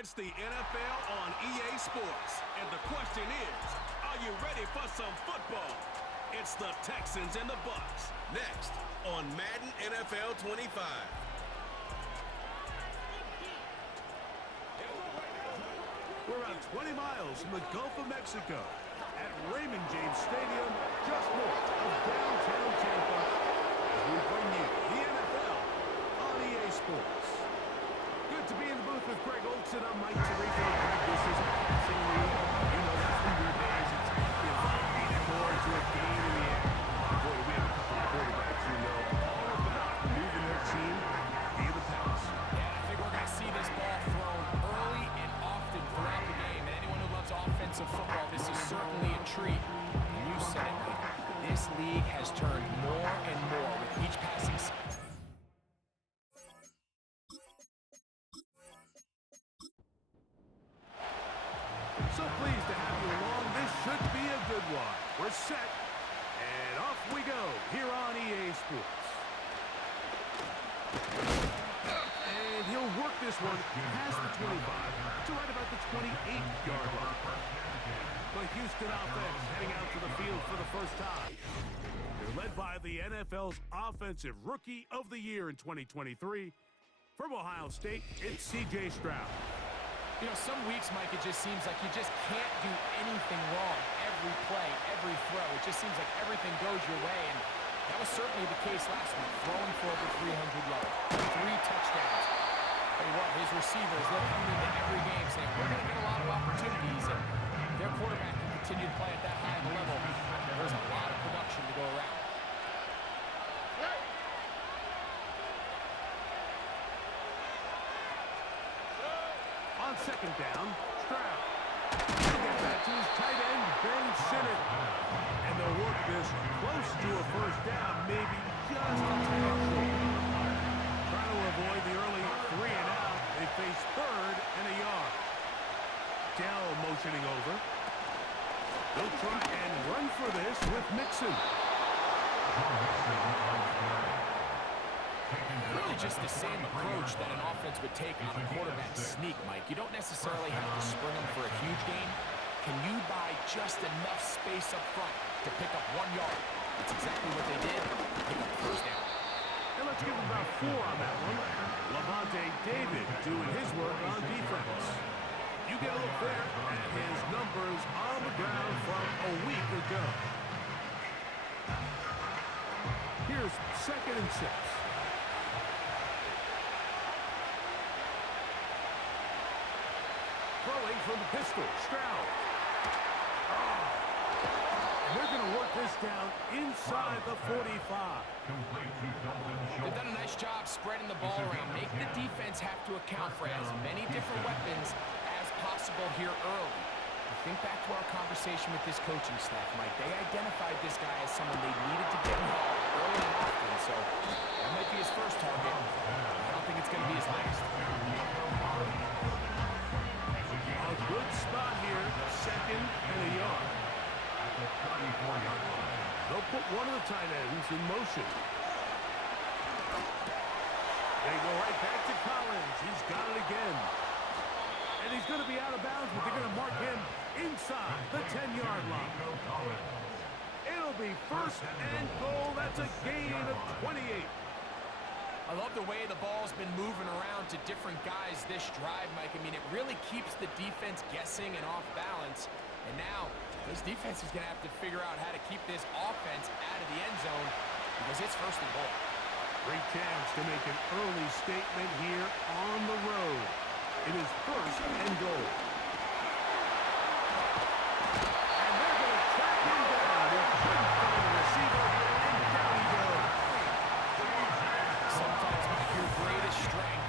It's the NFL on EA Sports. And the question is, are you ready for some football? It's the Texans and the Bucs. Next on Madden NFL 25. We're about 20 miles from the Gulf of Mexico at Raymond James Stadium, just north of downtown Tampa, as we bring you the NFL on EA Sports. Good to be in the booth with Greg Olson. I'm Mike Tirico. Greg, this is a passing league. You know, that's from your days. It's leading more into a game in the air. Boy, we have a couple of quarterbacks who know all about moving their team via the pass. Yeah, I think we're going to see this ball thrown early and often throughout the game. And anyone who loves offensive football, this is certainly a treat. And you said it, Mike. This league has turned more and more with each passing season. So pleased to have you along. This should be a good one. We're set, and off we go here on EA Sports. And he'll work this one past the 25 to right about the 28-yard line. The Houston offense heading out to the field for the first time. They're led by the NFL's Offensive Rookie of the Year in 2023. From Ohio State, it's C.J. Stroud. You know, some weeks, Mike, it just seems like you just can't do anything wrong. Every play, every throw, it just seems like everything goes your way. And that was certainly the case last week, throwing for over 300 yards, 3 touchdowns. But his receivers, they're coming into every game saying, we're going to get a lot of opportunities. And their quarterback can continue to play at that high of a level. There's a lot of production to go around. On second down, Stroud. He'll get back to his tight end, Ben Sinnott. And they'll work this close to a first down, maybe just a tad short. Trying to avoid the early 3 and out. They face third and a yard. Dell motioning over. They'll try and run for this with Mixon. Really just the same approach that an offense would take on a quarterback sneak, Mike. You don't necessarily have to spring them for a huge gain. Can you buy just enough space up front to pick up 1 yard? That's exactly what they did. Pick up the first down. And let's give him about 4 on that one. Lavonte David doing his work on defense. You get a look there at his numbers on the ground from a week ago. Here's 2nd and 6. Throwing from the pistol, Stroud. And they're going to work this down inside the 45. They've done a nice job spreading the ball around. Make the defense have to account for as many different weapons as possible here early. Think back to our conversation with this coaching staff, Mike. They identified this guy as someone they needed to get involved early and often, so that might be his first target. I don't think it's going to be his last. A good spot here, 2nd and a yard. They'll put one of the tight ends in motion. They go right back to Collins. He's got it again. And he's going to be out of bounds, but they're going to mark him inside the 10-yard line. It'll be 1st and goal. That's a gain of 28. I love the way the ball's been moving around to different guys this drive, Mike. I mean, it really keeps the defense guessing and off balance. And now, this defense is going to have to figure out how to keep this offense out of the end zone because it's 1st and goal. Great chance to make an early statement here on the road. It is 1st and goal. And they're going to track him down. He couldn't find the receiver, and down he goes. Sometimes your greatest strength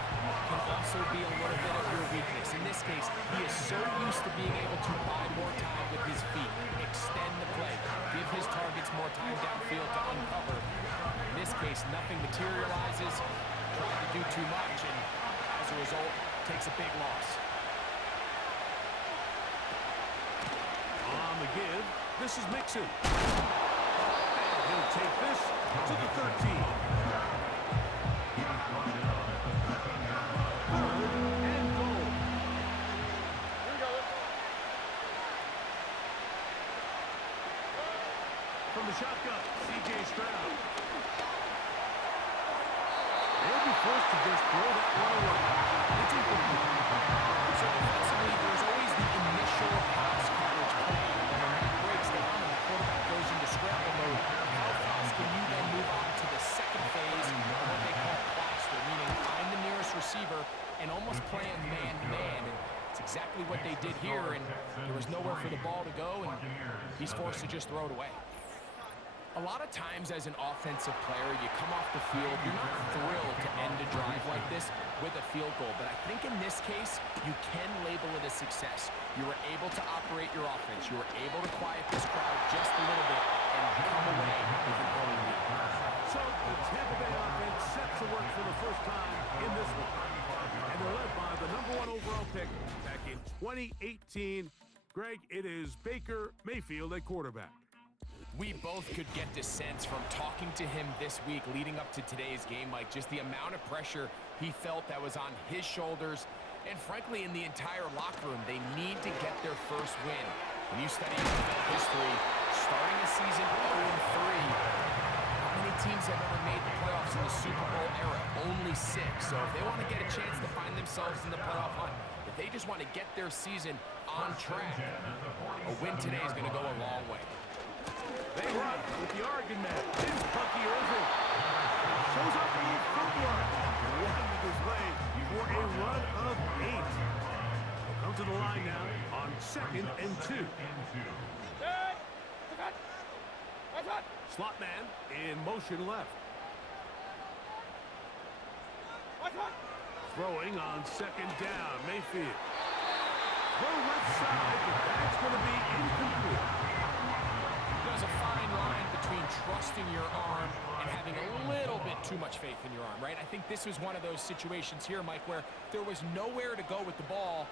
can also be a little bit of your weakness. In this case, he is so used to being able to buy more time with his feet, extend the play, give his targets more time downfield to uncover. In this case, nothing materializes, tried to do too much, and as a result, takes a big loss. On the give, this is Mixon. And he'll take this to the 13. 3rd and goal. from the shotgun. C.J. Stroud. They'll be forced to just throw that one away. It's incomplete. So defensively, there's always the initial pass coverage play. And when that breaks down and the quarterback goes into scramble mode, how fast can you then move on to the second phase of what they call plaster, meaning find the nearest receiver and almost play a man-to-man. And it's exactly what they did here, and there was nowhere for the ball to go, and he's forced to just throw it away. A lot of times as an offensive player, you come off the field, you're not thrilled to end a drive like this with a field goal. But I think in this case, you can label it a success. You were able to operate your offense. You were able to quiet this crowd just a little bit and come away with an early lead. So the Tampa Bay offense set to work for the first time in this one. And they're led by the #1 overall pick back in 2018. Greg, it is Baker Mayfield at quarterback. We both could get the sense from talking to him this week leading up to today's game, like just the amount of pressure he felt that was on his shoulders and frankly in the entire locker room. They need to get their first win. When you study NFL history, starting a season 0-3, how many teams have ever made the playoffs in the Super Bowl era? Only 6. So if they want to get a chance to find themselves in the playoff hunt, if they just want to get their season on track, a win today is going to go a long way. They run with the Oregon man. It's Bucky Irving. Shows up in the footwork. Winding his way for a run of 8. He'll come to the line now on 2nd and 2. Slot man in motion left. Throwing on 2nd down. Mayfield. Throw left side, but that's going to be incomplete. There's a fine line between trusting your arm and having a little bit too much faith in your arm, right? I think this was one of those situations here, Mike, where there was nowhere to go with the ball.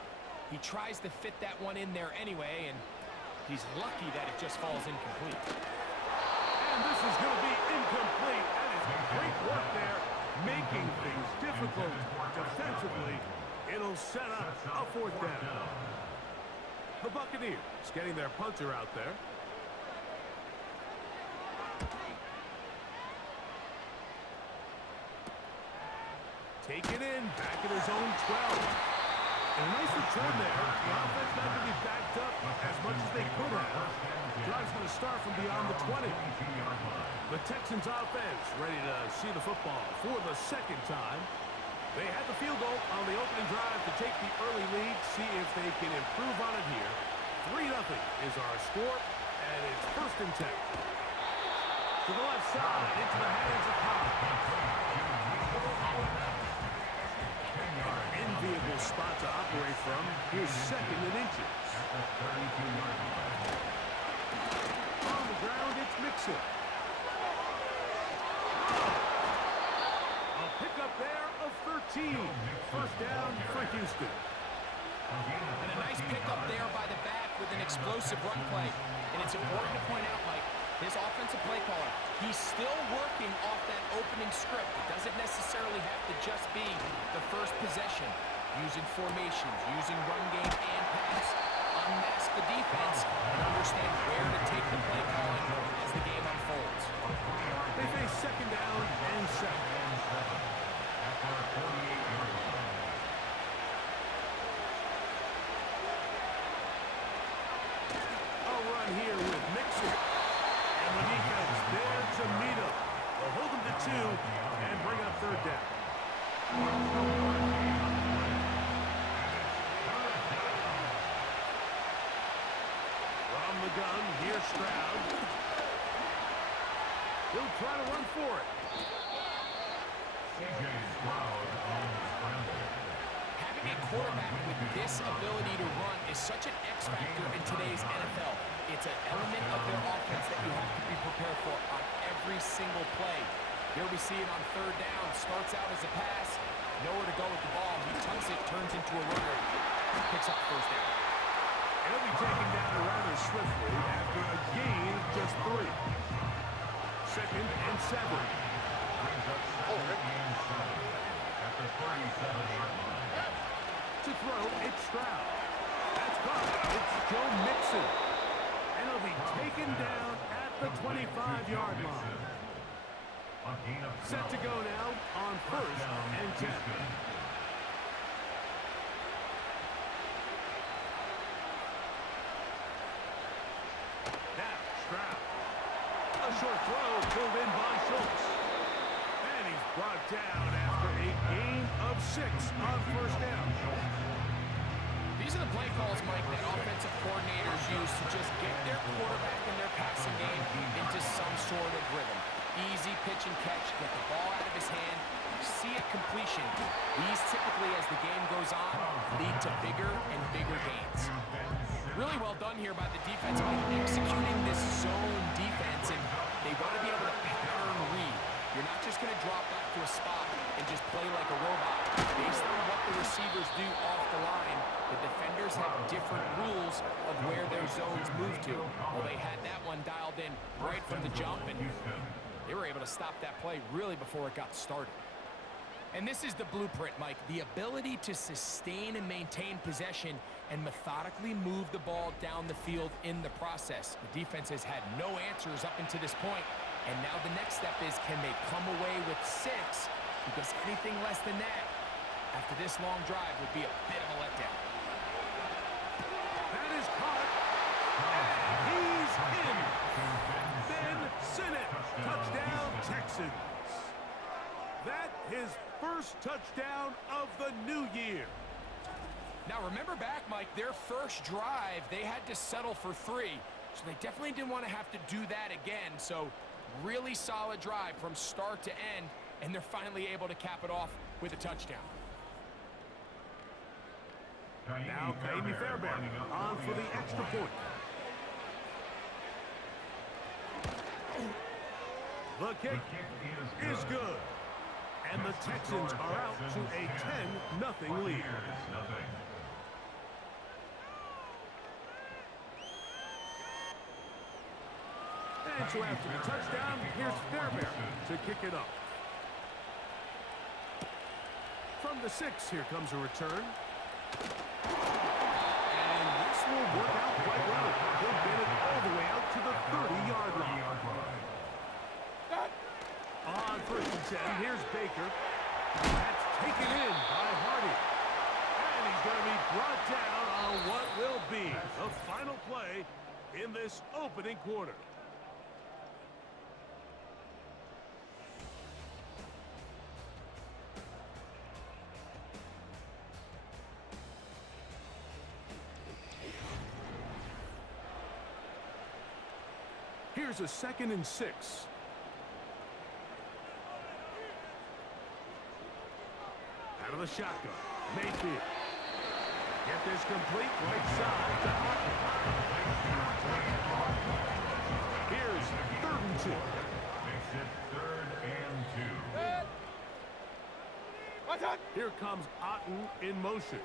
He tries to fit that one in there anyway, and he's lucky that it just falls incomplete. And this is going to be incomplete. That is great work there, making things difficult defensively. It'll set up a 4th down. The Buccaneers getting their punter out there. Take it in, back at his own 12. And a nice return there. The offense not going to be backed up as much as they could have. Drive's going to start from beyond the 20. The Texans offense ready to see the football for the 2nd time. They had the field goal on the opening drive to take the early lead, see if they can improve on it here. 3-0 is our score, and it's 1st and 10. To the left side, into the hands of Collins. Our enviable spot to operate from. Here's 2nd and inches. On the ground, it's Mixon. A pickup there of 13. 1st down for Houston. And a nice pickup there by the back with an explosive run play. And it's important to point out, Mike, this offensive play caller, he's still working off that opening script. It doesn't necessarily have to just be the first possession. Using formations, using run game and pass. Unmask the defense and understand where to take the play calling as the game unfolds. They face 2nd down and 7. A run here with Mixon. And the defense there to meet him. They'll hold him to 2 and bring up 3rd down. From the gun, here's Stroud. He'll try to run for it. Having a quarterback with this ability to run is such an X factor in today's NFL. It's an element of their offense that you have to be prepared for on every single play. Here we see it on 3rd down. Starts out as a pass. Nowhere to go with the ball. He tucks it, turns into a runner. Picks up 1st down. He'll be taken down rather swiftly after a gain of just 3. 2nd and 7. To throw, it's Stroud. That's caught. It's Joe Mixon. And he'll be taken down at the 25. Set to go now on 1st and 10. Now, Stroud. A short throw pulled in by Schultz. And he's brought down after a gain of 6 on 1st down. These are the play calls, Mike, that offensive coordinators use to just get their quarterback and their passing game into some sort of rhythm. Easy pitch and catch, get the ball out of his hand, see a completion. These typically, as the game goes on, lead to bigger and bigger gains. Really well done here by the defense, Mike, executing this zone defense, and they want to be able to pattern read. You're not just going to drop back to a spot and just play like a robot. Based on what the receivers do off the line, the defenders have different rules of where their zones move to. Well, they had that one dialed in right from the jump, and they were able to stop that play really before it got started. And this is the blueprint, Mike. The ability to sustain and maintain possession and methodically move the ball down the field in the process. The defense has had no answers up until this point, and now the next step is, can they come away with 6? Because anything less than that, after this long drive, would be a bit of a letdown. That is caught, and he's in. Ben Sinnott, touchdown Texans. That his first touchdown of the new year. Now remember back, Mike, their first drive, they had to settle for 3. So they definitely didn't want to have to do that again. So really solid drive from start to end, and they're finally able to cap it off with a touchdown. Now Kaimi Fairbairn on for the extra point. The kick is good. And the Texans are out to a 10-0 lead. And so after the touchdown, here's Fairbairn to kick it up. From the 6, here comes a return. And this will work out quite well. He'll get it all the way out to the 30-yard line. On 1st and 10, here's Baker. That's taken in by Hardy. And he's going to be brought down on what will be the final play in this opening quarter. Here's a 2nd and 6. Out of the shotgun, Mayfield. Get this complete right side to Martin. Here's 3rd and 2. Makes it 3rd and 2. Here comes Otten in motion.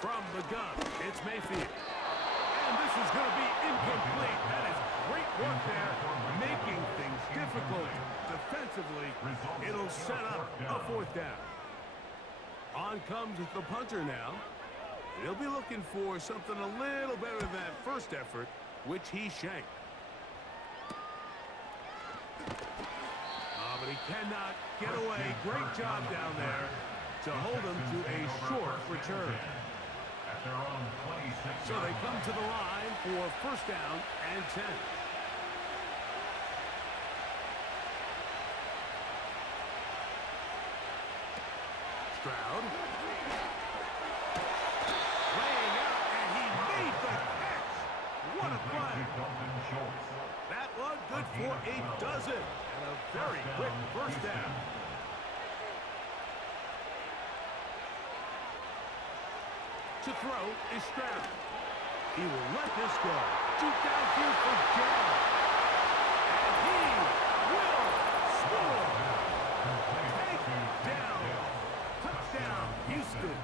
From the gun, it's Mayfield. And this is going to be incomplete. That is great work there, making things difficult defensively. It'll set up a 4th down. On comes the punter now. He'll be looking for something a little better than that first effort, which he shanked. But he cannot get away. Great job down there to hold him to a short return. So they come to the line for 1st down and 10. Stroud. Laying out, and he made the catch. What a play. That one good for a dozen. And a very quick 1st down. To throw is Stroud. He will let this go. Deep downfield for Jones. And he will score. Take down. Touchdown, Houston.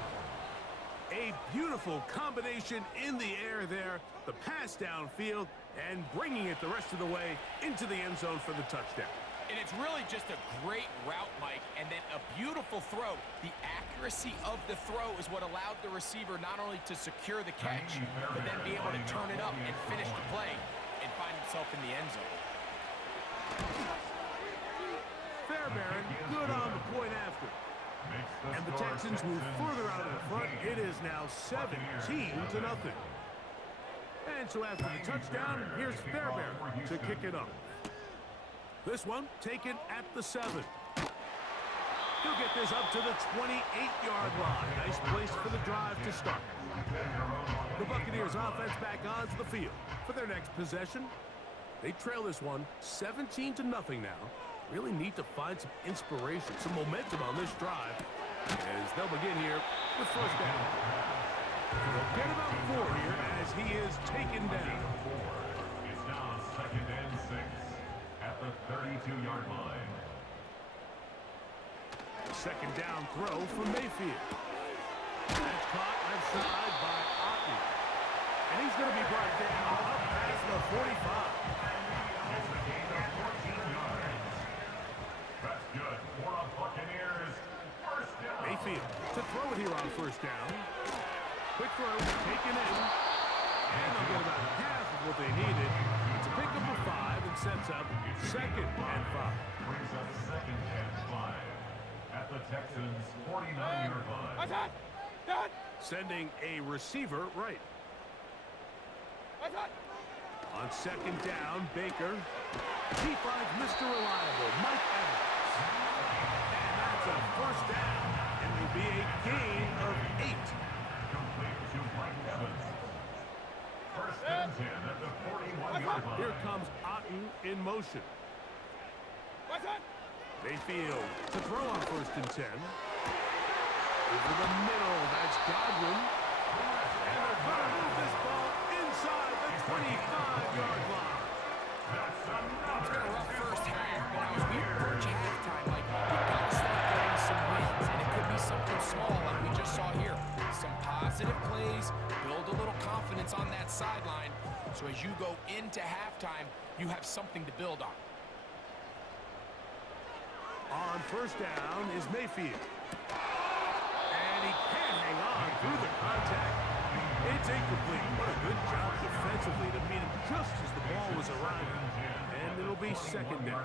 A beautiful combination in the air there. The pass downfield and bringing it the rest of the way into the end zone for the touchdown. And it's really just a great route, Mike, and then a beautiful throw. The accuracy of the throw is what allowed the receiver not only to secure the catch, but then be able to turn it up and finish the play and find himself in the end zone. Fairbairn, good on the point after. And the Texans move further out of the front. It is now 17-0. And so after the touchdown, here's Fairbairn to kick it up. This one taken at the 7. He'll get this up to the 28-yard line. Nice place for the drive to start. The Buccaneers offense back onto the field for their next possession. They trail this one 17-0 now. Really need to find some inspiration, some momentum on this drive as they'll begin here with first down. They'll get about 4 here as he is taken down. It's now 2nd and 6 at the 32-yard line. Second down throw for Mayfield. That's caught left side by Otten. And he's going to be brought down up past the 45. It's a gain of 14 yards. That's good for a Buccaneers first down. Mayfield to throw it here on first down. Quick throw, taken in. And they'll get about half of what they needed. It's a pickup of 5 and sets up 2nd and 5. Brings up 2nd and 5 at the Texans' 49-yard line. Sending a receiver right. On second down, Baker. He finds Mr. Reliable, Mike Evans. And that's a first down. And will be a gain of 8. Complete to Mike Evans. First and 10 at the 41-yard line. Here comes Otten in motion. Mayfield to throw on first and 10. Over the middle, that's Godwin. And they're going to move this ball inside the 25-yard line. That's It's been a another rough first half, but now as we approach halftime, like, you got to start getting some wins, and it could be something small like we just saw here. Some positive plays, build a little confidence on that sideline, so as you go into halftime, you have something to build on. On first down is Mayfield. And he can't hang on through the contact. It's incomplete. What a good job defensively to meet him just as the ball was arriving. And it'll be second down.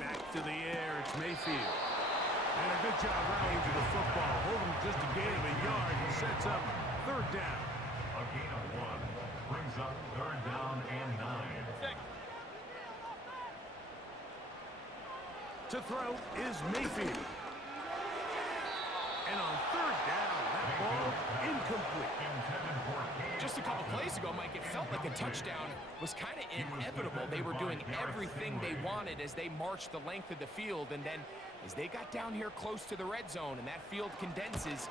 Back to the air, it's Mayfield. And a good job rallying to the football. Holding just a gain of a yard and sets up third down. A gain of 1 brings up 3rd down and 9. To throw is Mayfield. And on third down, that ball incomplete. Just a couple plays ago, Mike, it felt like a touchdown was kind of inevitable. They were doing everything they wanted as they marched the length of the field, and then as they got down here close to the red zone and that field condenses,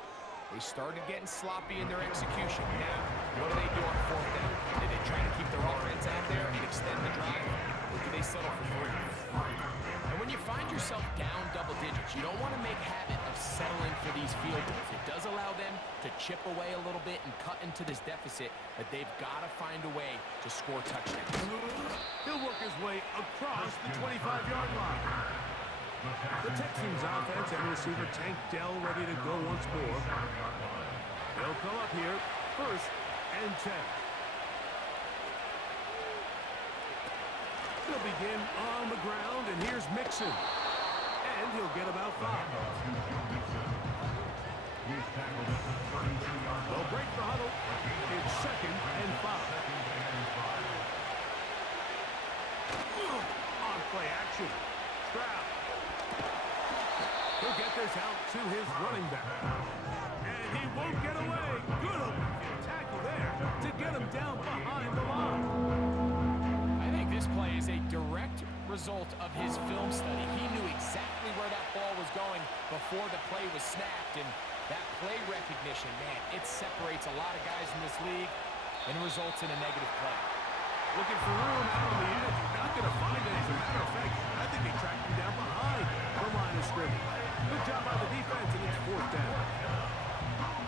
they started getting sloppy in their execution. Now, what do they do on fourth down? Do they try to keep their offense out there and extend the drive, or do they settle for 3? And when you find yourself down double digits, you don't want to make habit of settling for these field goals. It does allow them to chip away a little bit and cut into this deficit, but they've got to find a way to score touchdowns. He'll work his way across the 25-yard line. The Texans offense and receiver Tank Dell ready to go once more. They'll come up here, 1st and 10. They'll begin on the ground, and here's Mixon. And he'll get about 5. They'll break the huddle. It's 2nd and 5. On play action. Stroud. He'll get this out to his running back. And he won't get away. Good open field tackle there to get him down behind the line. I think this play is a direct result of his film study. He knew exactly where that ball was going before the play was snapped, and that play recognition, man, it separates a lot of guys in this league and results in a negative play. Looking for room out on the edge. Not going to find it. As a matter of fact, I think he tracked him down behind the line of scrimmage. Good job by the defense, and it's 4th down.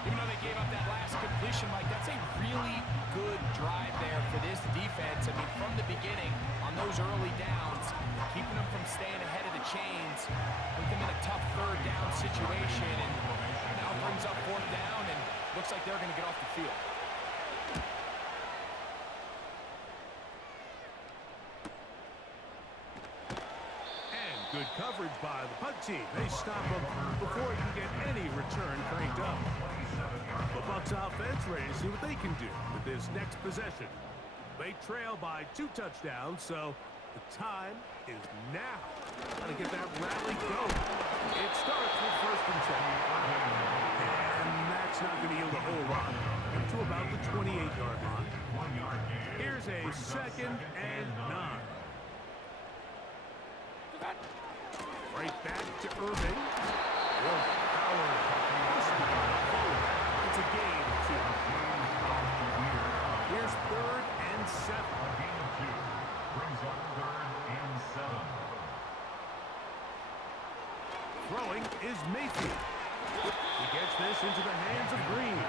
Even though they gave up that last completion, Mike, that's a really good drive there for this defense. I mean, from the beginning, on those early downs, keeping them from staying ahead of the chains, put them in a tough 3rd down situation, and now brings up 4th down, and looks like they're going to get off the field. Good coverage by the punt team. They stop him before he can get any return cranked up. The Bucs offense ready to see what they can do with this next possession. They trail by 2 touchdowns, so the time is now. Got to get that rally going. It starts with 1st and 10. And that's not going to yield a whole lot to about the 28-yard line. Here's a 2nd and 9. Right back to Irving. Will Power push the ball forward. It's a gain of 2. Here's 3rd and 7. A gain of 2 brings up 3rd and 7. Throwing is Mayfield. He gets this into the hands of Green.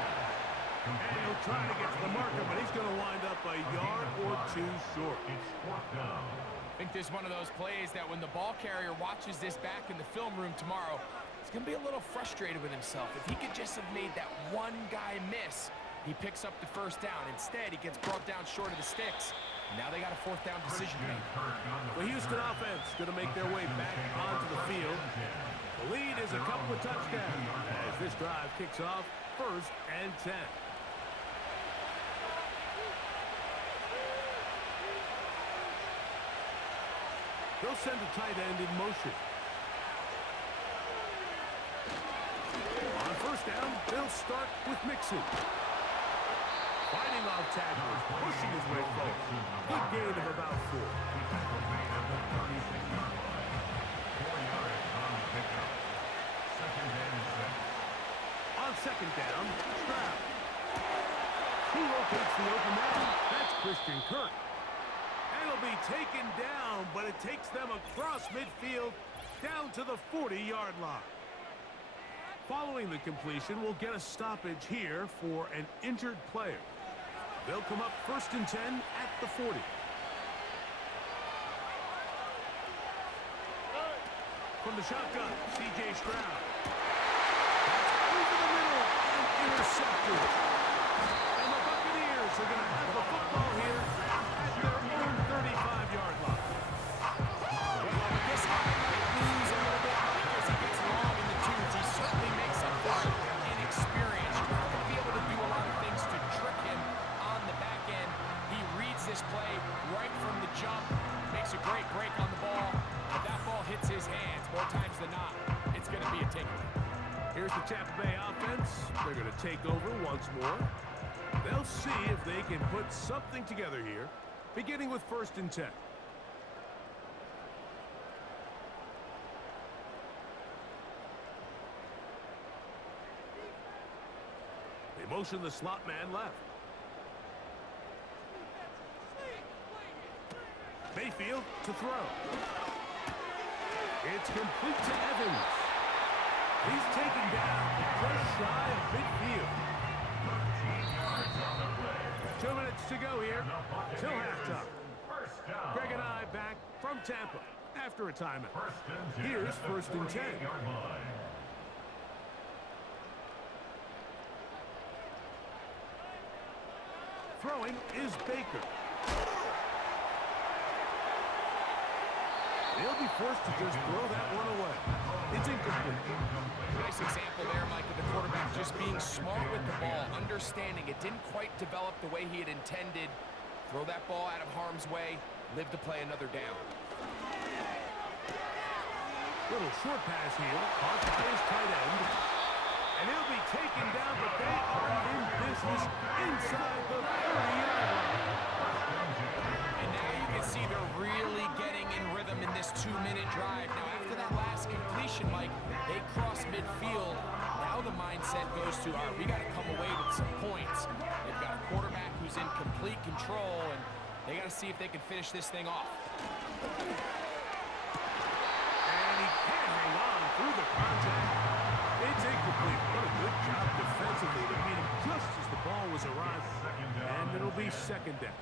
And he'll try to get to the marker, but he's going to wind up a yard or 2 short. It's 4th down. I think there's one of those plays that when the ball carrier watches this back in the film room tomorrow, he's going to be a little frustrated with himself. If he could just have made that one guy miss, he picks up the 1st down. Instead, he gets brought down short of the sticks. And now they got a 4th down decision to make. The Houston offense going to make their way back onto the field. The lead is a couple of touchdowns as this drive kicks off 1st and 10. They'll send a tight end in motion. On 1st down, they'll start with Mixon. Fighting off tacklers, pushing his way forward. Good gain of about 4. On 2nd down, Stroud. He locates the open man. That's Christian Kirk. And it'll be taken down, but it takes them across midfield down to the 40-yard line. Following the completion, we'll get a stoppage here for an injured player. They'll come up 1st and 10 at the 40. From the shotgun, C.J. Stroud. That's over the middle and intercepted. And the Buccaneers are going to have the football here at their own 35-yard line. Well, this guy might lose a little bit as he gets long in the tooth. He certainly makes up for inexperience. You're not going to be able to do a lot of things to trick him on the back end. He reads this play right from the jump, makes a great break on the ball. If that ball hits his hands more times than not, it's going to be a takeaway. Here's the Tampa Bay offense. They're going to take over once more. They'll see if they can put something together here, beginning with 1st and 10. They motion the slot man left. Mayfield to throw. It's complete to Evans. He's taken down just shy of midfield. 2 minutes to go here till halftime. Greg and I back from Tampa after a timeout. Here's 1st and 10. Throwing is Baker. They'll be forced to just throw that one away. It's incomplete. Nice example there, Mike, of the quarterback just being smart with the ball, understanding it didn't quite develop the way he had intended. Throw that ball out of harm's way, live to play another down. Little short pass here, caught by his tight end. And he'll be taken down, but they are in business inside the 30-yard line. And now you can see they're really getting in rhythm in this 2-minute drive. Now, after that last completion, Mike, they cross midfield. Now the mindset goes to, all right, we got to come away with some points. They've got a quarterback who's in complete control, and they got to see if they can finish this thing off. And he can't hang on through the contact. It's incomplete. What a good job defensively to beat him just as the ball was arriving. And it'll be 2nd down.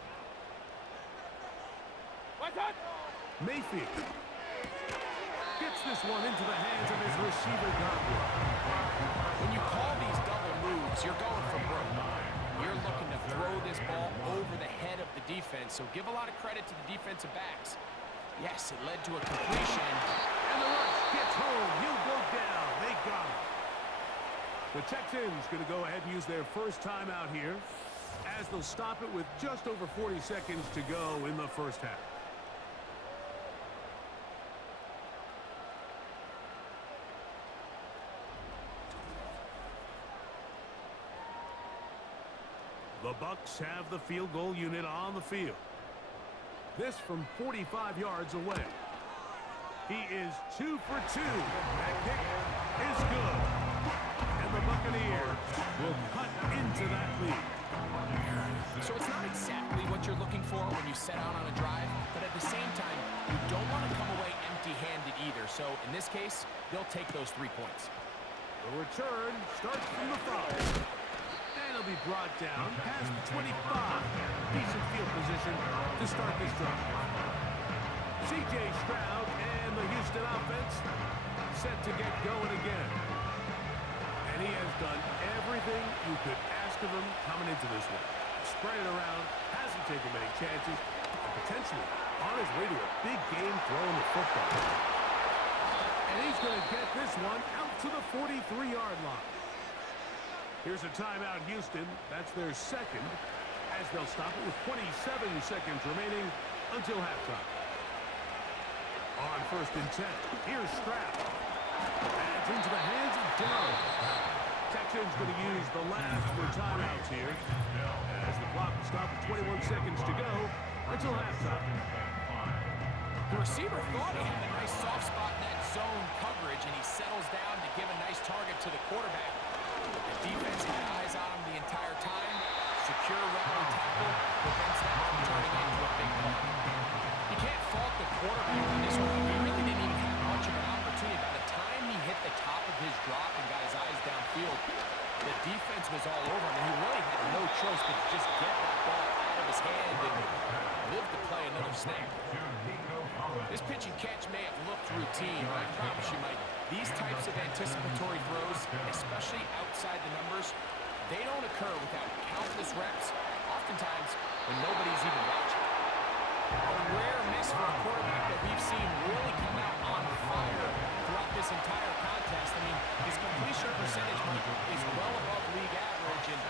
Mayfield gets this one into the hands of his receiver, Godwin. When you call these double moves, you're going for broke. You're looking to throw this ball over the head of the defense, so give a lot of credit to the defensive backs. Yes, it led to a completion. And Texans going to go ahead and use their first timeout here, as they'll stop it with just over 40 seconds to go in the first half. The Bucs have the field goal unit on the field. This from 45 yards away. He is 2 for 2. That kick is good. And the Buccaneers will cut into that lead. So it's not exactly what you're looking for when you set out on a drive, but at the same time, you don't want to come away empty-handed either. So in this case, they'll take those 3 points. The return starts from the 5. And it'll be brought down past the 25. Decent field position to start this drive. C.J. Stroud and the Houston offense set to get going again. And he has done everything you could ask of him coming into this one. Spread it around, hasn't taken many chances, and potentially on his way to a big game throwing the football. And he's going to get this one out to the 43-yard line. Here's a timeout, Houston. That's their second, as they'll stop it with 27 seconds remaining until halftime. On 1st and 10, here's Stroud. And it's into the hands of Darrell. Texans going to use the last of their timeouts here, as the clock will stop with 21 seconds to go until halftime. The receiver thought he had a nice soft spot in that zone coverage, and he settles down to give a nice target to the quarterback. The defense had eyes on him the entire time. Secure rally tackle prevents that from turning into a big play. You can't fault the quarterback on this one. He really didn't even have much of an opportunity. By the time he hit the top of his drop and got his eyes downfield, the defense was all over him, and he really had no choice but to just get that ball out of his hand and live to play another snap. This pitch and catch may have looked routine, but I promise you, Mike, these types of anticipatory throws, especially outside the numbers, they don't occur without countless reps, oftentimes when nobody's even watching. A rare miss for a quarterback that we've seen really come out on fire throughout this entire contest. I mean, his completion percentage, Mike, is well above league average, and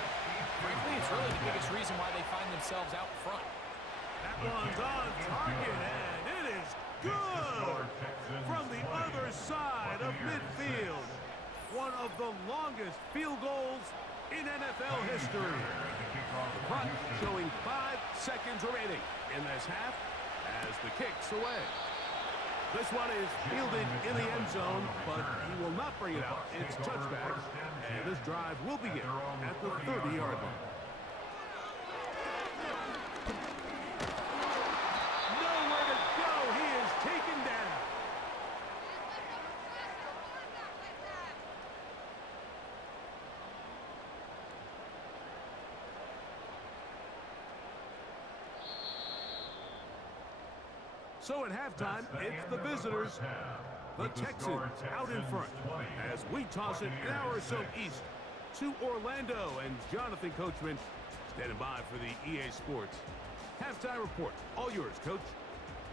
frankly, it's really the biggest reason why they find themselves out front. That one's on target, and it is good from the other side of midfield. One of the longest field goals in NFL history. The punt showing 5 seconds remaining in this half as the kick's away. This one is fielded in the end zone, but he will not bring it out. It's touchback, and this drive will begin at the 30-yard line. Nowhere to go. He is taken down. So at halftime, it's the visitors, the Texans, out in front as we toss it an hour or so east to Orlando, and Jonathan Coachman standing by for the EA Sports halftime report. All yours, Coach.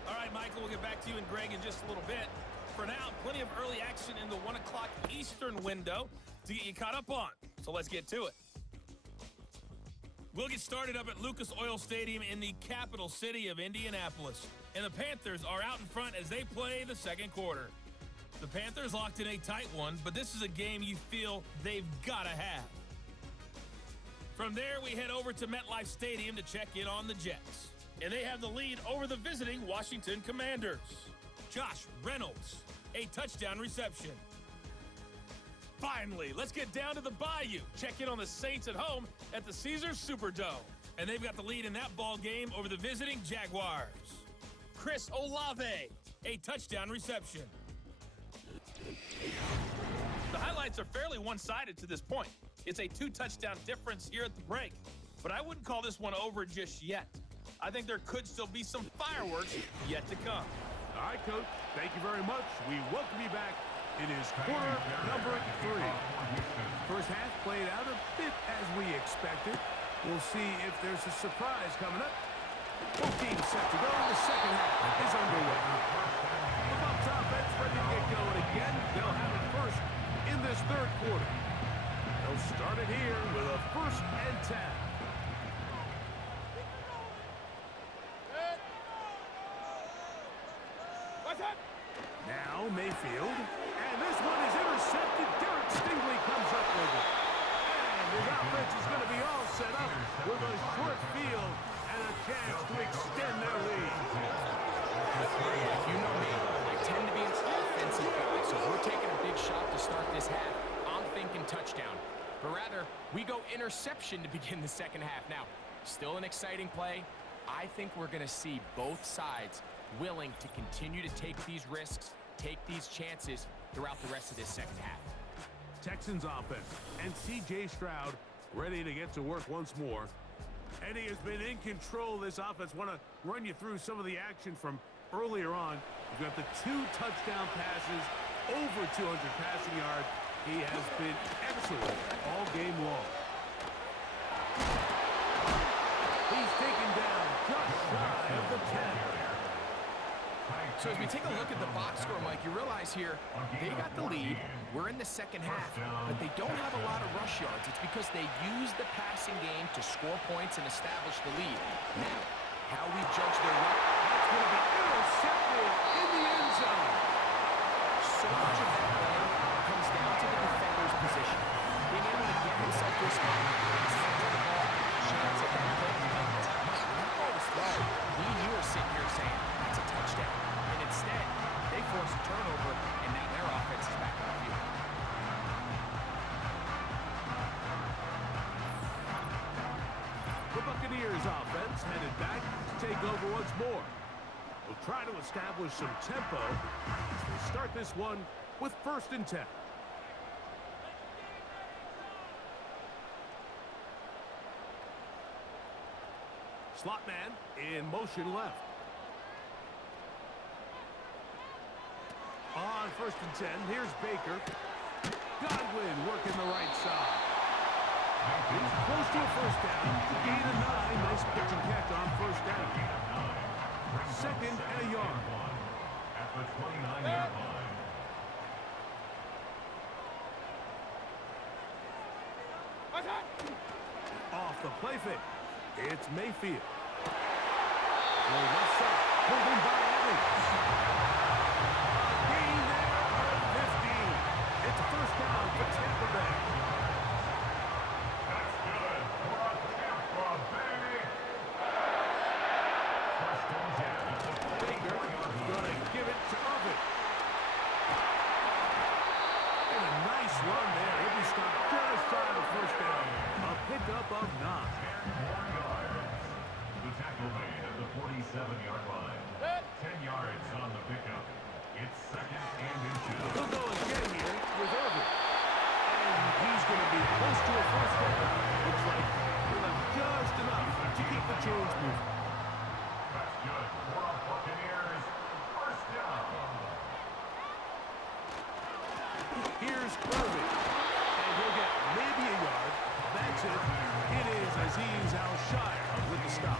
All right, Michael, we'll get back to you and Greg in just a little bit. For now, plenty of early action in the 1 o'clock Eastern window to get you caught up on. So let's get to it. We'll get started up at Lucas Oil Stadium in the capital city of Indianapolis. And the Panthers are out in front as they play the second quarter. The Panthers locked in a tight one, but this is a game you feel they've got to have. From there, we head over to MetLife Stadium to check in on the Jets. And they have the lead over the visiting Washington Commanders. Josh Reynolds, a touchdown reception. Finally, let's get down to the Bayou. Check in on the Saints at home at the Caesars Superdome. And they've got the lead in that ball game over the visiting Jaguars. Chris Olave, a touchdown reception. The highlights are fairly one-sided to this point. It's a 2-touchdown difference here at the break. But I wouldn't call this one over just yet. I think there could still be some fireworks yet to come. All right, Coach. Thank you very much. We welcome you back. It is quarter number 3. First half played out a bit as we expected. We'll see if there's a surprise coming up. Both teams set to go. The second half is underway. The Bucs offense ready to get going again. They'll have it first in this third quarter. They'll Started here with a 1st and 10. Now Mayfield. And this one is intercepted. Derek Stingley comes up with it. And his offense is going to be all set up with a short field and a chance to extend their lead. You know me, I tend to be an offensive guy, so if we're taking a big shot to start this half, I'm thinking touchdown. But rather, we go interception to begin the second half. Now, still an exciting play. I think we're going to see both sides willing to continue to take these risks, take these chances throughout the rest of this second half. Texans offense and C.J. Stroud ready to get to work once more. And he has been in control of this offense. Want to run you through some of the action from earlier on. You've got the 2 touchdown passes, over 200 passing yards. He has been excellent all game long. He's taken down just shy of the 10. So as we take a look at the box score, Mike, you realize here they got the lead. We're in the second half, but they don't have a lot of rush yards. It's because they use the passing game to score points and establish the lead. Now, how we judge their run, That's going to be intercepted in the end zone. so much of that play comes down to the defender's position. Being able to get himself to a spot and center the ball, chance at that play. Me and you are sitting here saying, that's a touchdown. And instead, they force a turnover, and now their offense is back on the field. The Buccaneers offense headed back to take over once more. They'll try to establish some tempo as they start this one with 1st and 10. Slot man in motion left. On 1st and 10, here's Baker. Godwin working the right side. He's close to a 1st down. Gain of 9. Nice pitch and catch on 1st down. 2nd and a yard. At the 29-yard line. Off the play fake. It's Mayfield. Well, left side. Pulled in by Evans. A gain there of 15. It's a 1st down for Tampa Bay. That's good for Tampa Bay. 1st and 10. Baker is going to give it to Irvin. And a nice run there. He'll be stopped just shy of the 1st down. A pickup of 9. 10 more yards. The tackle made at the 47-yard line. 10 yards on the pickup. It's 2nd and inches. He'll go again here with Irvin. And he's going to be close to a 1st down. Looks like he'll have just enough to keep the chains moving. That's good for our Buccaneers. 1st down. Here's Irvin. And he'll get maybe a yard. That's it. It is Azeez Al-Shire with the stop.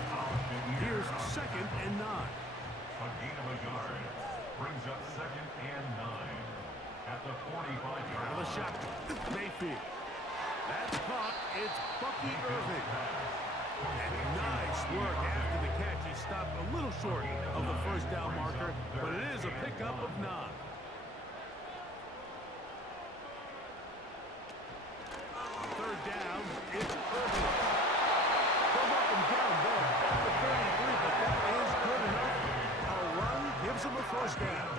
Here's 2nd and 9. A gain of a yard. Brings up 2nd and 9. At the 45-yard Out of the line. shot. Mayfield. That's caught. It's Bucky Irving. And nice work after the catch. He stopped a little short of the 1st down marker, but it is a pickup of 9. 3rd down. It's Irving. They'll mark him down there at the 33, but that is good enough. A run gives him a 1st down.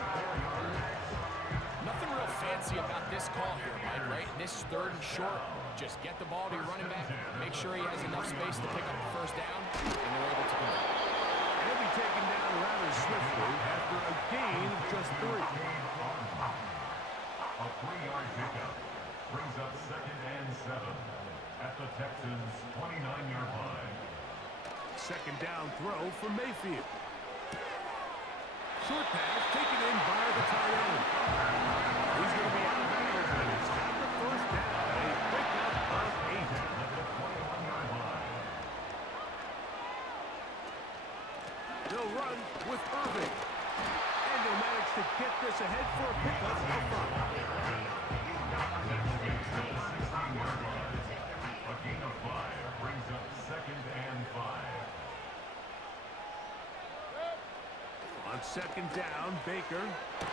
Nothing real fancy about this call here, Mike, right? This 3rd and short, just get the ball to your running back, make sure he has enough space to pick up the 1st down, and they're able to convert. He'll be taken down rather swiftly after a gain of just 3. A 3-yard pickup. Brings up 2nd and 7. At the Texans' 29-yard line. 2nd down throw for Mayfield. Short pass taken in by the tight end. He's going to be out of bounds, but it's got the 1st down. A pickup of 8. At the 21-yard line. They'll run with Irving. And they'll manage to get this ahead for a pickup of 5. At the 16-yard line. On second down, Baker. Back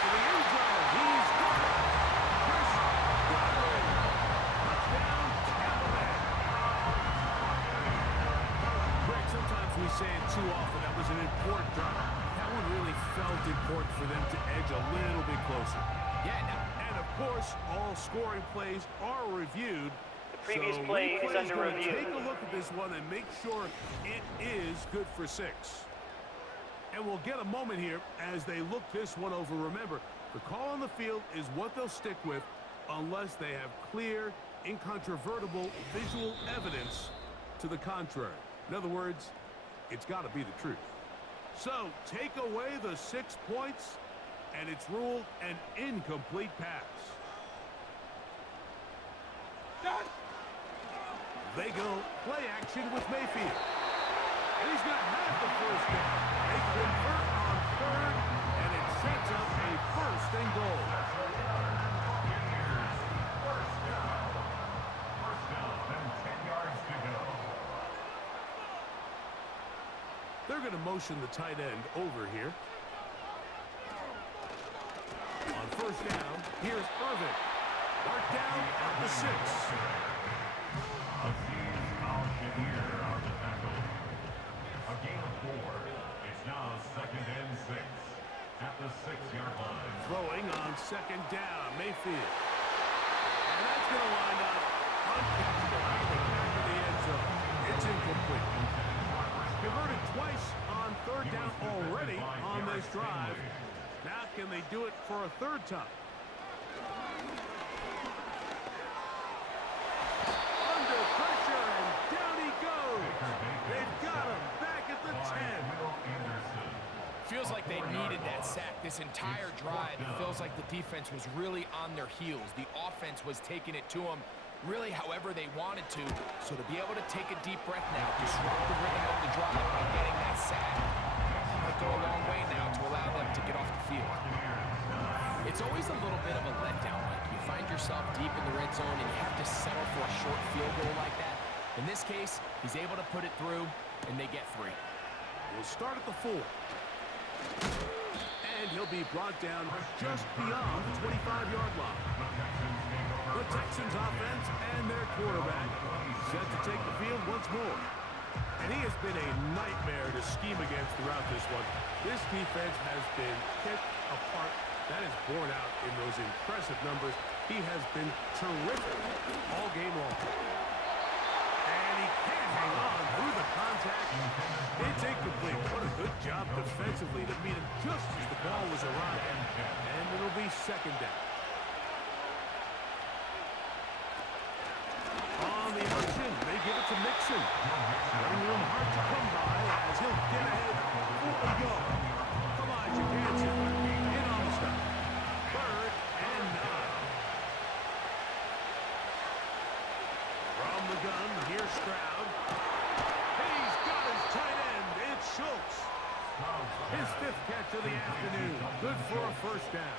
to the end zone. He's got it. Chris Godwin. Touchdown, Tampa Bay. Greg, sometimes we say it too often. That was an important drive. That one really felt important for them to edge a little bit closer. Yeah, And of course, all scoring plays are reviewed. The previous play is under review. Take a look at this one and make sure it is good for 6. And we'll get a moment here as they look this one over. Remember, the call on the field is what they'll stick with unless they have clear, incontrovertible visual evidence to the contrary. In other words, it's got to be the truth. So, take away the 6 points, and it's ruled an incomplete pass. They go play action with Mayfield. And he's going to have the first down. They convert on third, and it sets up a first and goal. First down, and 10 yards to go. They're going to motion the tight end over here. On first down, here's Irvin. Mark down at the 6. Aziz Al-Shahir on the tackle. A gain of 4. It's now second and 6 at the 6-yard line. Throwing on second down, Mayfield. And that's going to wind up uncatchable out of the back of the end zone. It's incomplete. Converted twice on third down already on this drive. Now can they do it for a third time? Under pressure, and down he goes. They've got him back at the 10. feels like they needed that sack this entire drive. It feels like the defense was really on their heels. The offense was taking it to them really however they wanted to. So to be able to take a deep breath now, disrupt the rhythm of the drive by getting that sack, might go a long way now to allow them to get off the field. It's always a little bit of a letdown. Like you find yourself deep in the red zone and you have to settle for a short field goal like that. In this case, he's able to put it through, and they get 3. We'll start at the 4. And he'll be brought down just beyond the 25-yard line. The Texans offense and their quarterback set to take the field once more. And he has been a nightmare to scheme against throughout this one. This defense has been picked apart. That is borne out in those impressive numbers. He has been terrific all game long. And he can't hang on through the contact. It's incomplete. What a good job defensively to meet him just as the ball was arriving. And it'll be second down. On the option, they give it to Mixon. Letting room hard to come by as he'll get ahead for the go. Come on, Japanson. In on the stop. 3rd and 9. From the gun, here's Stroud. He's got his tight end. It's Schultz. His 5th catch of the afternoon. Good for a first down.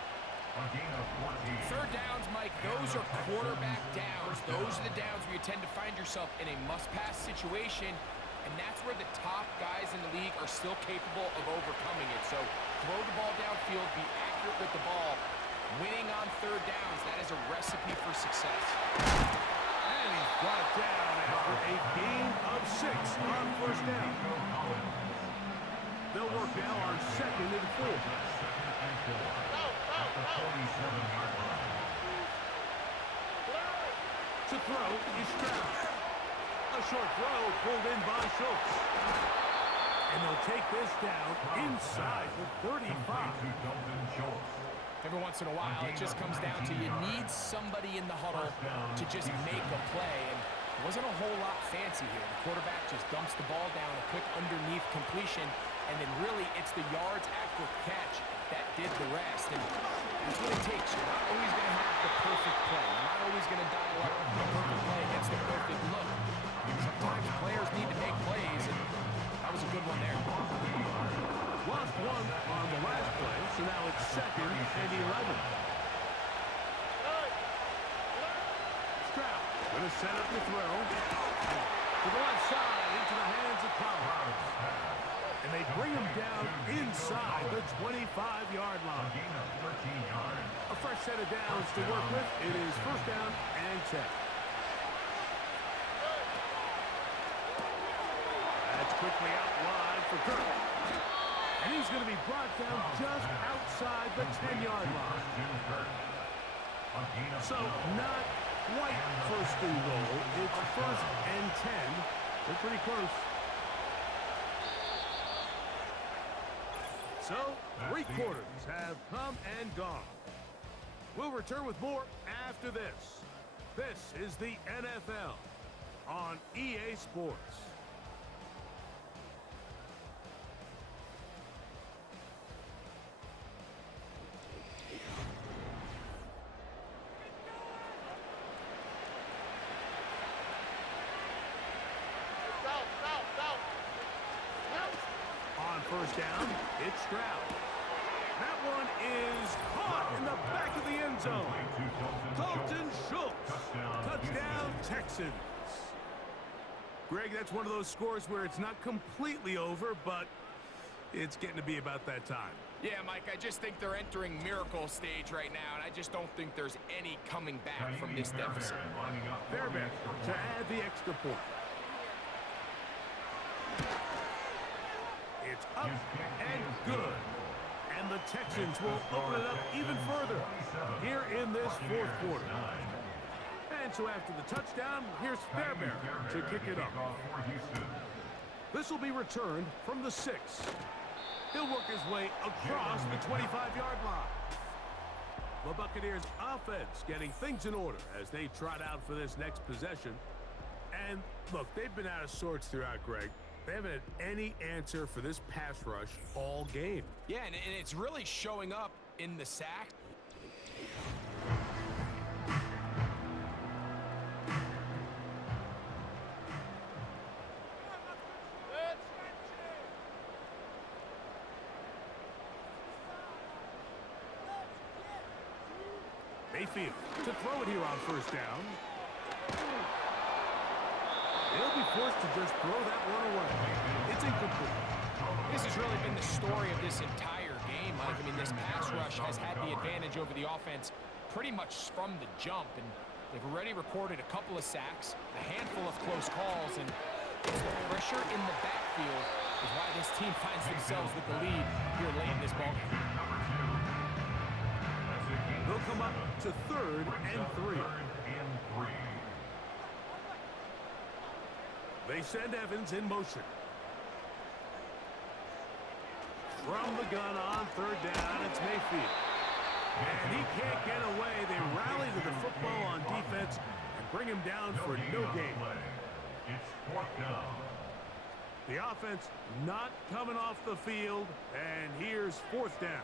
Third downs, Mike, those are quarterback downs. Those are the downs where you tend to find yourself in a must-pass situation, and that's where the top guys in the league are still capable of overcoming it. So throw the ball downfield, be accurate with the ball. Winning on third downs, that is a recipe for success. And he's brought down after a gain of 6 on first down. They'll work now on 2nd and 4. To throw is Stroud. A short throw pulled in by Schultz. And they'll take this down inside the 35. Every once in a while, it just comes down to you need somebody in the huddle to just make a play. And it wasn't a whole lot fancy here. The quarterback just dumps the ball down, a quick underneath completion, and then really it's the yards after catch that did the rest. And that's what it takes. You're not always going to have the perfect play. You're not always going to dial up the perfect play against the perfect look. Sometimes players need to make plays, and that was a good one there. Lost 1 on the last play, so now it's 2nd and 11. Stroud going to set up the throw. To the left side, into the hands of Collins. And they bring him down inside the 25-yard line. A gain of 13 yards. A fresh set of downs to work with. It is first down and 10. That's quickly out wide for Kirk. And he's going to be brought down just outside the 10-yard line. So not quite first and goal. It's first and 10. They're pretty close. So, 3 quarters have come and gone. We'll return with more after this. This is the NFL on EA Sports. On first down, it's Stroud. That one is caught in the back of the end zone. Dalton Schultz. Touchdown, Texans. Greg, that's one of those scores where it's not completely over, but it's getting to be about that time. Yeah, Mike, I just think they're entering miracle stage right now, and I just don't think there's any coming back from this deficit. Fairbairn to add the extra point. It's up and good. And the Texans will open it up even further here in this fourth quarter. And so after the touchdown, here's Fairbairn to kick it up. This will be returned from the 6. He'll work his way across the 25-yard line. The Buccaneers offense getting things in order as they trot out for this next possession. And look, they've been out of sorts throughout, Greg. They haven't had any answer for this pass rush all game. Yeah, and it's really showing up in the sack. Mayfield to throw it here on first down. They'll be forced to just throw that one away. It's incomplete. This has really been the story of this entire game, Mike. I mean, this pass rush has had the advantage over the offense pretty much from the jump, and they've already recorded a couple of sacks, a handful of close calls, and it's the pressure in the backfield is why this team finds themselves with the lead here late in this ballgame. They'll come up to 3rd and 3. They send Evans in motion. From the gun on 3rd down, it's Mayfield. And he can't get away. They rally to the football on defense and bring him down for no gain. It's 4th down. The offense not coming off the field, and here's 4th down.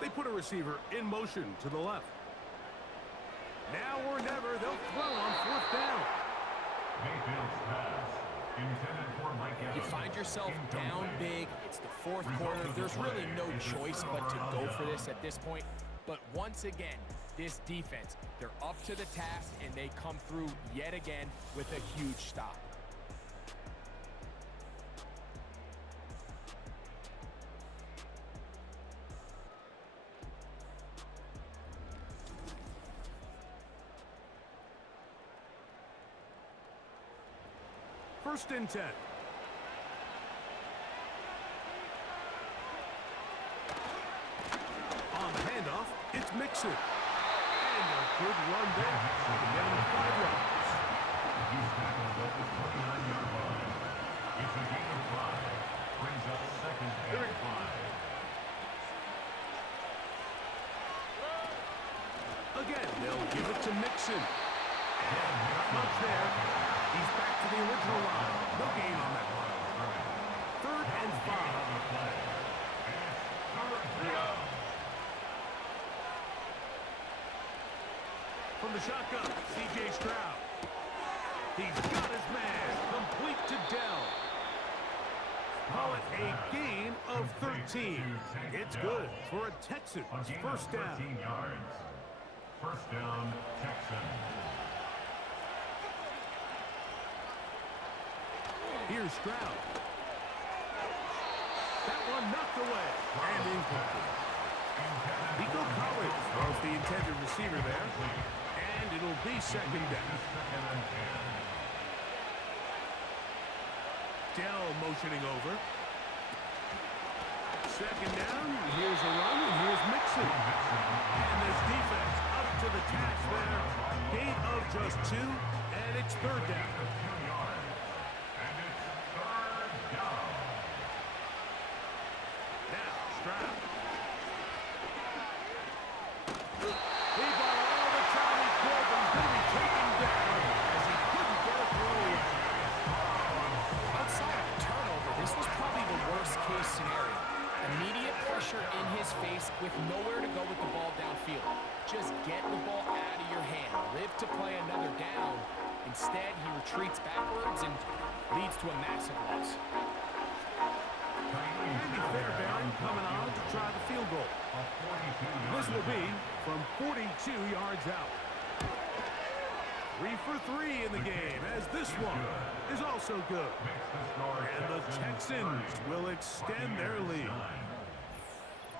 They put a receiver in motion to the left. Now or never, they'll throw on 4th down. Mayfield's pass, intended for Mike Evans. You find yourself down big. It's the 4th quarter. There's really no choice but to go for this at this point. But once again, this defense, they're up to the task, and they come through yet again with a huge stop. First and 10. On the handoff, it's Mixon. And a good run there. Getting 5 yards. He's tackled at the 29-yard line. It's a gain of 5. Brings up 2nd and 5. Again, they'll give it to Mixon. And not much there. He's back to the original line. No gain on that one. 3rd and 5. From the shotgun, C.J. Stroud. He's got his man. Complete to Dell. Call it a gain of 13. It's good for a Texans first down. 13 yards. First down, Texans. Here's Stroud. That one knocked away and incomplete. Nico Collins throws the intended receiver there, and it'll be second down. Dell motioning over. Second down, here's a run, and here's Mixon. And this defense up to the task there. Gain of just 2, and it's third down. Now, Stroud. He got all the time he could, but he's going to be taken down as he couldn't get a throw away. Outside of a turnover, this was probably the worst-case scenario. Immediate pressure in his face with nowhere to go with the ball downfield. Just get the ball out of your hand. Live to play another down. Instead, he retreats backwards and leads to a massive loss. Andy Fairbairn coming on to try the field goal. This will be from 42 yards out. 3 for 3 in the game, as this one is also good. And the Texans will extend their lead.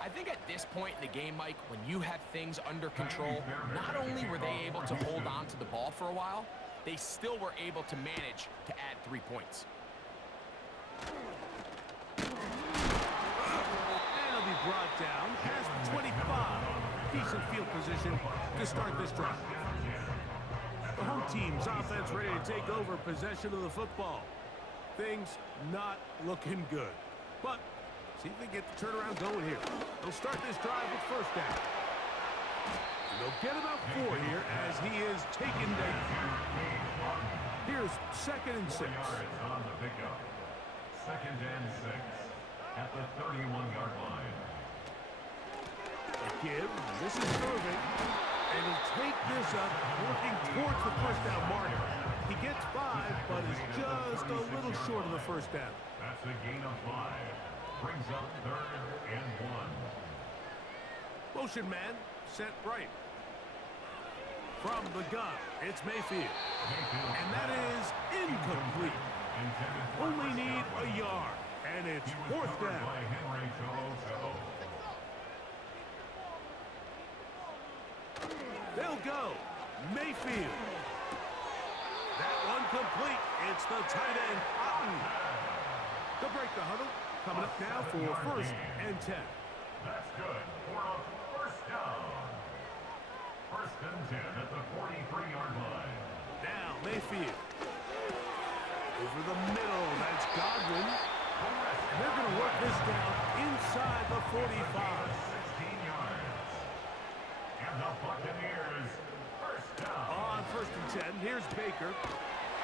I think at this point in the game, Mike, when you have things under control, not only were they able to hold on to the ball for a while, they still were able to manage to add 3 points. And he'll be brought down past the 25. Decent field position to start this drive. The home team's offense ready to take over possession of the football. Things not looking good. But see if they get the turnaround going here. They'll start this drive with first down. And they'll get about 4 here as he is taken down. Here's second and 6. On the pickup. Second and 6 at the 31-yard line. A give. This is Irving. And he'll take this up, working towards the first down marker. He gets 5, but is just a little short of the first down. That's a gain of 5. Brings up third and 1. Motion man set right. From the gun, it's Mayfield. And that is incomplete. Only need a yard. And it's fourth down. They'll go. Mayfield. That one complete. It's the tight end, Otten. They'll break the huddle. Coming up now for first and 10. That's good for a first down. First and 10 at the 43-yard line. Now Mayfield. Over the middle, that's Godwin. And they're going to work this down inside the 45. 16 yards. And the Buccaneers first down. On first and 10, here's Baker.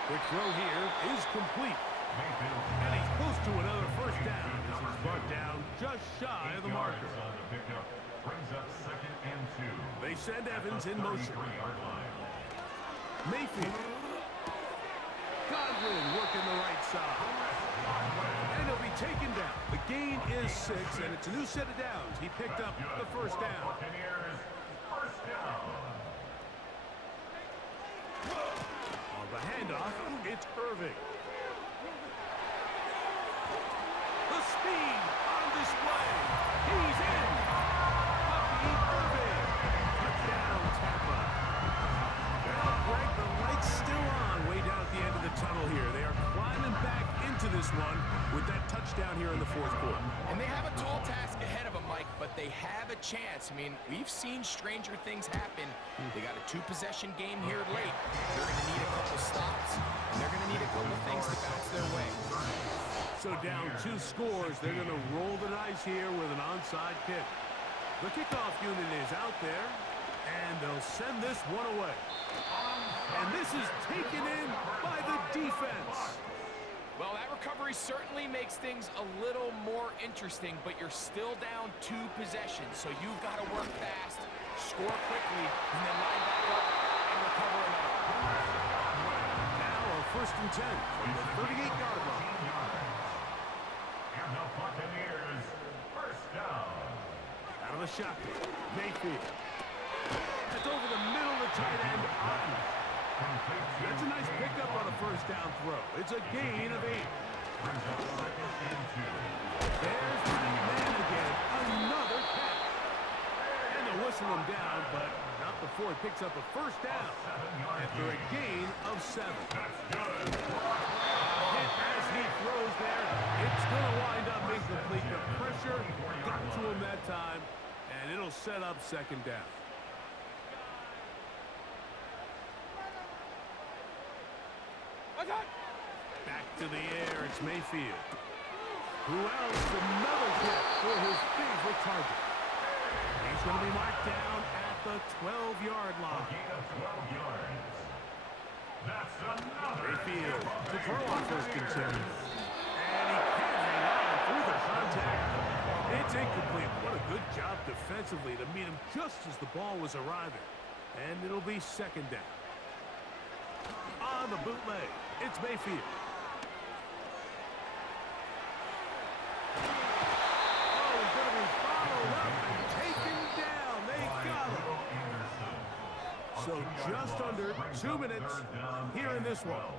Quick throw here is complete. And he's close to another first down. This is brought down just shy of the marker. On the pickup. Brings up second and 2. They send Evans in motion. 33-yard line. Mayfield. Godwin working the right side. And he'll be taken down. The gain is 6, and it's a new set of downs. He picked up the first down. Buccaneers first down. On the handoff, it's Irving. The speed on display. He's in. Bucky Irving. Touchdown, Tampa. Well, Greg, the light's still on way down at the end of the tunnel here. They are climbing back into this one with that touchdown here in the fourth quarter. And they have a tall task ahead of them, Mike, but they have a chance. I mean, we've seen stranger things happen. They got a 2-possession game here late. They're going to need a couple stops, and they're going to need a couple things to bounce their way. So down 2 scores, they're going to roll the dice here with an onside kick. The kickoff unit is out there, and they'll send this one away. And this is taken in by the defense. Well, that recovery certainly makes things a little more interesting, but you're still down 2 possessions, so you've got to work fast, score quickly, and then line back up and recover another. Now a first and 10 from the 38-yard line. And the Buccaneers first down. Out of the shotgun, Mayfield. That's over the middle of the tight end, Otten. That's a nice pickup on a first down throw. It's a gain of 8. Brings up second and 2. There's that man again. Another catch. And they'll whistle him down, but not before he picks up a first down. 7-yard After a gain. gain of 7. That's good. Hit as he throws there. It's going to wind up incomplete. The pressure got to him that time, and it'll set up second down. Back to the air, it's Mayfield. Who else? Another catch for his favorite target. He's going to be marked down at the 12-yard A line. gain of 12 yards. That's another. Mayfield to throw on first and 10. And he can't hang on through the contact. It's incomplete. What a good job defensively to meet him just as the ball was arriving. And it'll be second down. On the bootleg, it's Mayfield. Oh, he's going to be followed up and taken down. They got him. So just under 2 minutes here in this one.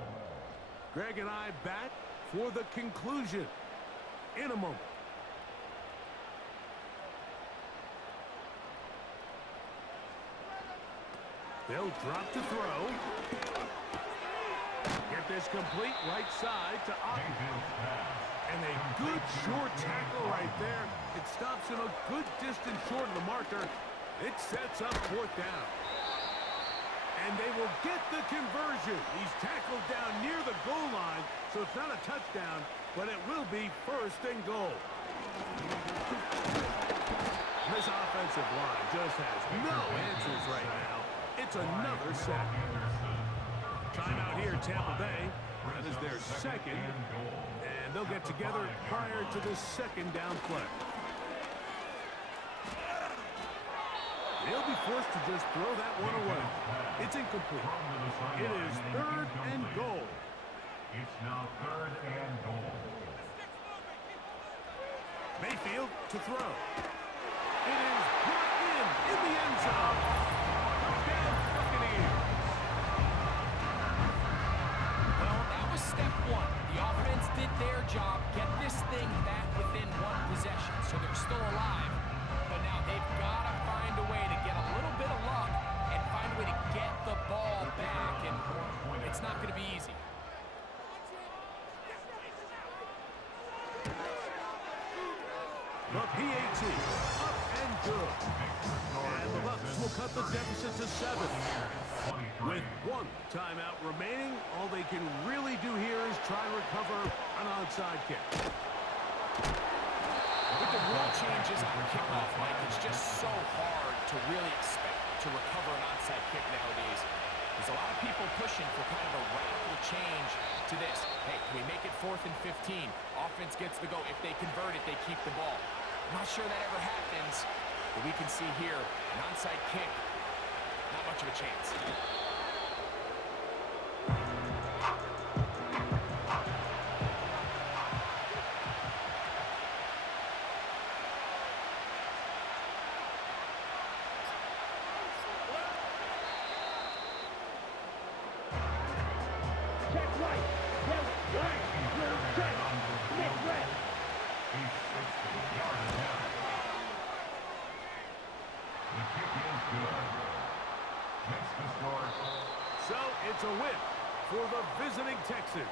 Greg and I back for the conclusion in a moment. They'll drop to throw. Get this complete right side to Otten. And a good short tackle right there. It stops him a good distance short of the marker. It sets up fourth down. And they will get the conversion. He's tackled down near the goal line, so it's not a touchdown, but it will be first and goal. This offensive line just has no answers right now. It's another sack. Timeout here, Tampa Bay. That is their second. And they'll get together prior to the second down play. They'll be forced to just throw that one away. It's incomplete. It is third and goal. It's now third and goal. Mayfield to throw. It is brought in the end zone. Touchdown, Buccaneers. Well, that was step one. The offense did their job, get this thing back within one possession, so they're still alive. But now they've got to find a way to get a little bit of luck and find a way to get the ball back, and it's not going to be easy. The PAT, up and good. And the Bucs will cut the deficit to 7. With one timeout remaining, all they can really do here is try to recover an onside kick. With the rule changes on kickoff, Mike, it's just so hard to really expect to recover an onside kick nowadays. There's a lot of people pushing for kind of a radical change to this. Hey, can we make it 4th and 15? Offense gets the go. If they convert it, they keep the ball. I'm not sure that ever happens, but we can see here an onside kick, not much of a chance. So it's a win for the visiting Texans.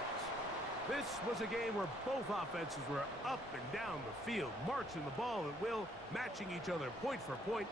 This was a game where both offenses were up and down the field, marching the ball at will, matching each other point for point.